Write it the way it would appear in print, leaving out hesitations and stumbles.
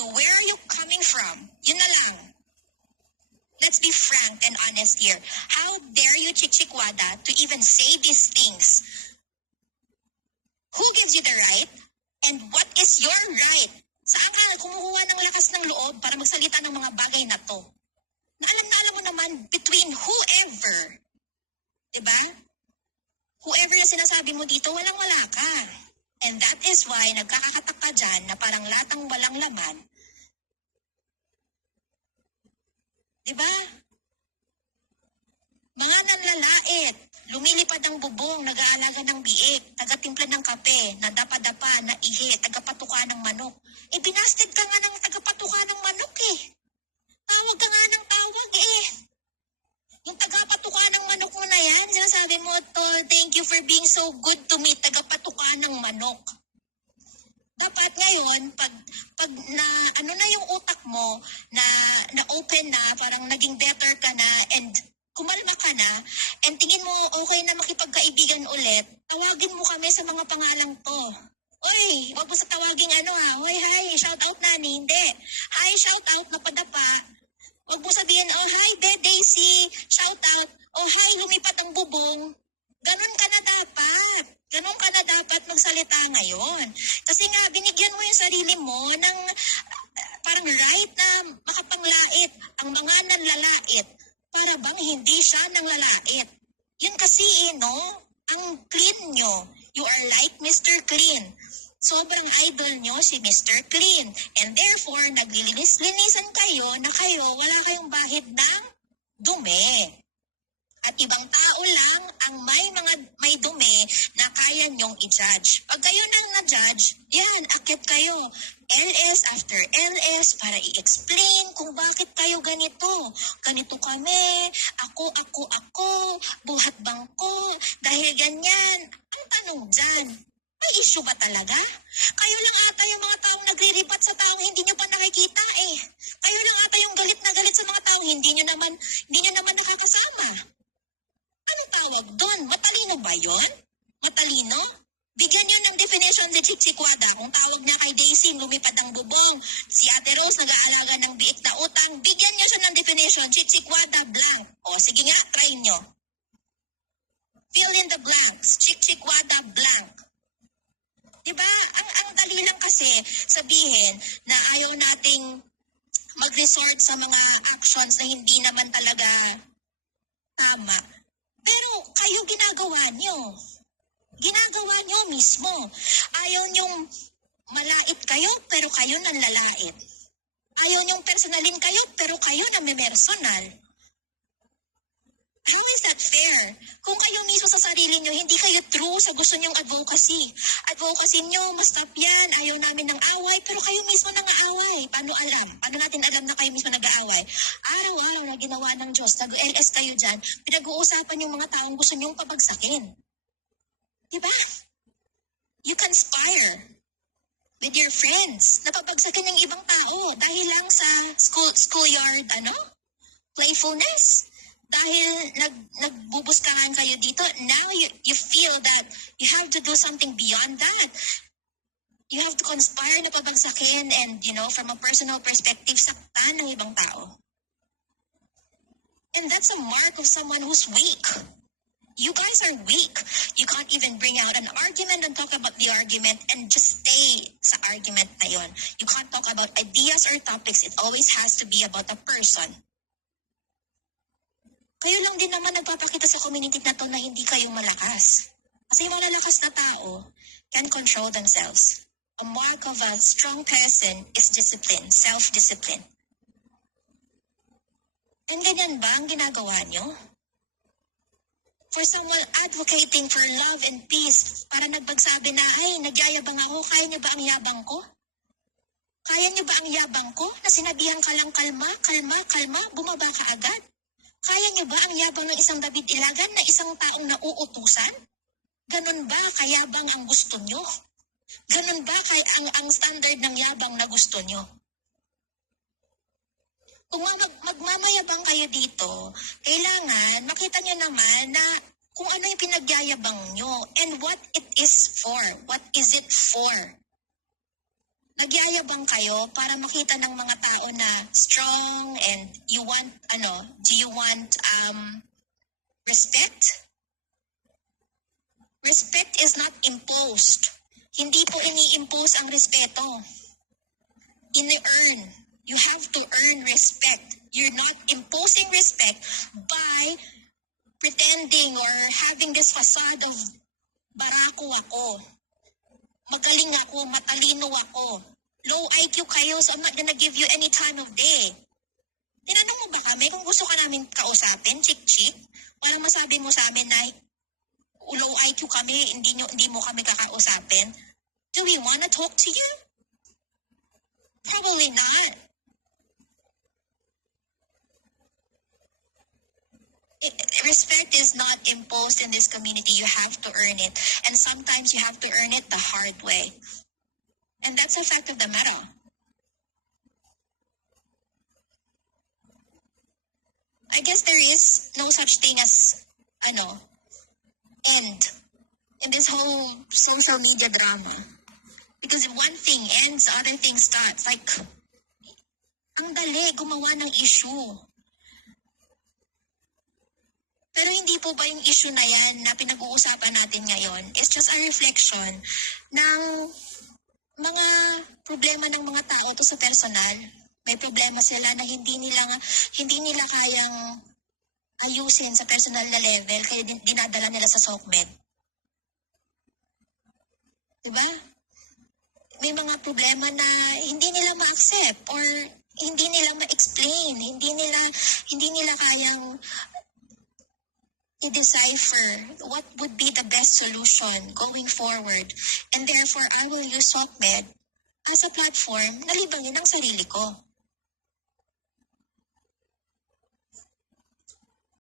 you? Where are you coming from? Yun na lang. Let's be frank and honest here. How dare you, Chick Wada, to even say these things? Who gives you the right? And what is your right? Saan ka kumukuha ng lakas ng loob para magsalita ng mga bagay na to? Na alam mo naman, between whoever, diba? Whoever na sinasabi mo dito, walang-wala ka. And that is why nagkakakatak ka dyan na parang latang walang laman. Diba? Mga nanlalait, lumilipad ang bubong, nag-aalaga ng biik, tagatimpla ng kape, nadapa-dapa, naihi, tagapatuka ng manok. Binasted ka nga ng tagapatuka ng manok eh. Tawag ka nga ng tawag eh. Yung tagapatuka ng manok mo na yan, sinasabi mo, Tol, thank you for being so good to me, tagapatuka ng manok. Dapat ngayon, pag na, ano na yung utak mo, na open na, parang naging better ka na, and kumalma ka na, and tingin mo okay na makipagkaibigan ulit, tawagin mo kami sa mga pangalang to. Oy, wag mo sa tawaging Oy, hi, shout out nani, hindi. Hi, shout out, napadapa. Wag mo sabihin, oh, hi, Daisy, shout out. Oh, hi, lumipat ang bubong. Ganon ka na dapat. Ganon ka na dapat magsalita ngayon. Kasi nga, binigyan mo yung sarili mo ng parang right na makapanglait ang mga nanlalait para bang hindi siya nanglalait. Yun kasi no? Ang clean nyo. You are like Mr. Clean. Sobrang idol nyo si Mr. Clean. And therefore, naglilinis-linisan kayo na kayo wala kayong bahid ng dumi. At ibang tao lang ang may dumi na kaya nyong i-judge. Pag kayo nang na-judge, yan, akit kayo. LS after LS para i-explain kung bakit kayo ganito. Ganito kami, ako, buhat bangko, dahil ganyan. Ang tanong dyan, may issue ba talaga? Kayo lang ata yung mga taong nagre-rebat sa taong hindi nyo pa nakikita eh. Kayo lang ata yung galit na galit sa mga taong hindi nyo naman nakakasama. Anong tawag doon? Matalino ba yon? Matalino? Bigyan nyo ng definition si Chick Wada. Kung tawag niya kay Daisy, lumipad ang bubong. Si Ate Rose, nag-aalaga ng biik na utang. Bigyan nyo siya ng definition. Chick Wada, blank. O, sige nga, try nyo. Fill in the blanks. Chick Wada, blank. Diba? Ang dali lang kasi sabihin na ayaw nating mag-resort sa mga actions na hindi naman talaga tama. Pero kayo ginagawa nyo. Ginagawa nyo mismo. Ayaw nyong malait kayo, pero kayo nanlalait. Ayaw nyong personalin kayo, pero kayo namimersonal. How is that fair? Kung kayo mismo sa sarili nyo, hindi kayo true sa gusto nyong advocacy. Advocacy nyo, mastap yan, ayaw namin ng away, pero kayo mismo nang-aaway. Paano alam? Paano natin alam na kayo mismo nag-aaway? Araw-araw na ginawa ng Diyos, nag-LS kayo dyan, pinag-uusapan yung mga taong gusto nyong pabagsakin. Diba? You conspire with your friends na pabagsakin ng ibang tao dahil lang sa schoolyard, playfulness. Dahil nagbubuskahan kayo dito, now you feel that you have to do something beyond that. You have to conspire na pabagsakin and, from a personal perspective, saktan ng ibang tao. And that's a mark of someone who's weak. You guys are weak. You can't even bring out an argument and talk about the argument and just stay sa argument na yun. You can't talk about ideas or topics. It always has to be about a person. Kayo lang din naman nagpapakita sa community na to na hindi kayo malakas. Kasi yung malalakas na tao can control themselves. A mark of a strong person is discipline, self-discipline. And ganyan ba ang ginagawa nyo? For someone advocating for love and peace, para nagbagsabi na, ay, nagyayabang ako, kaya nyo ba ang yabang ko? Kaya nyo ba ang yabang ko? Na sinabihan ka lang, kalma, bumaba ka agad? Kaya niyo ba ang yabang ng isang David Ilagan na isang taong nauutusan? Ganun ba kayabang ang gusto niyo? Ganun ba ang standard ng yabang na gusto niyo? Kung magmamayabang kayo dito, kailangan makita niyo naman na kung ano yung pinagyayabang niyo and what it is for. What is it for? Nagyayabang kayo para makita ng mga tao na strong and you want, do you want respect? Respect is not imposed. Hindi po ini-impose ang respeto. Ini-earn. You have to earn respect. You're not imposing respect by pretending or having this facade of barako ako. Magaling ako, matalino ako. Low IQ kayo, so I'm not gonna give you any time of day. Tinanong mo ba kami kung gusto ka namin kausapin, chik-chik? Para masabi mo sa amin na low IQ kami, hindi mo kami kakausapin? Do we wanna talk to you? Probably not. Respect is not imposed in this community. You have to earn it. And sometimes you have to earn it the hard way. And that's a fact of the matter. I guess there is no such thing as, end in this whole social media drama. Because if one thing ends, the other thing starts. Like, ang dali gumawa ng issue. Pero hindi po ba yung issue na yan na pinag-uusapan natin ngayon is just a reflection ng mga problema ng mga tao to sa personal. May problema sila na hindi nila kayang ayusin sa personal na level kaya dinadala nila sa SOCMED. Diba? May mga problema na hindi nila ma-accept or hindi nila ma-explain, hindi nila kayang i-decipher what would be the best solution going forward. And therefore, I will use SOCMED as a platform na libangin ang sarili ko.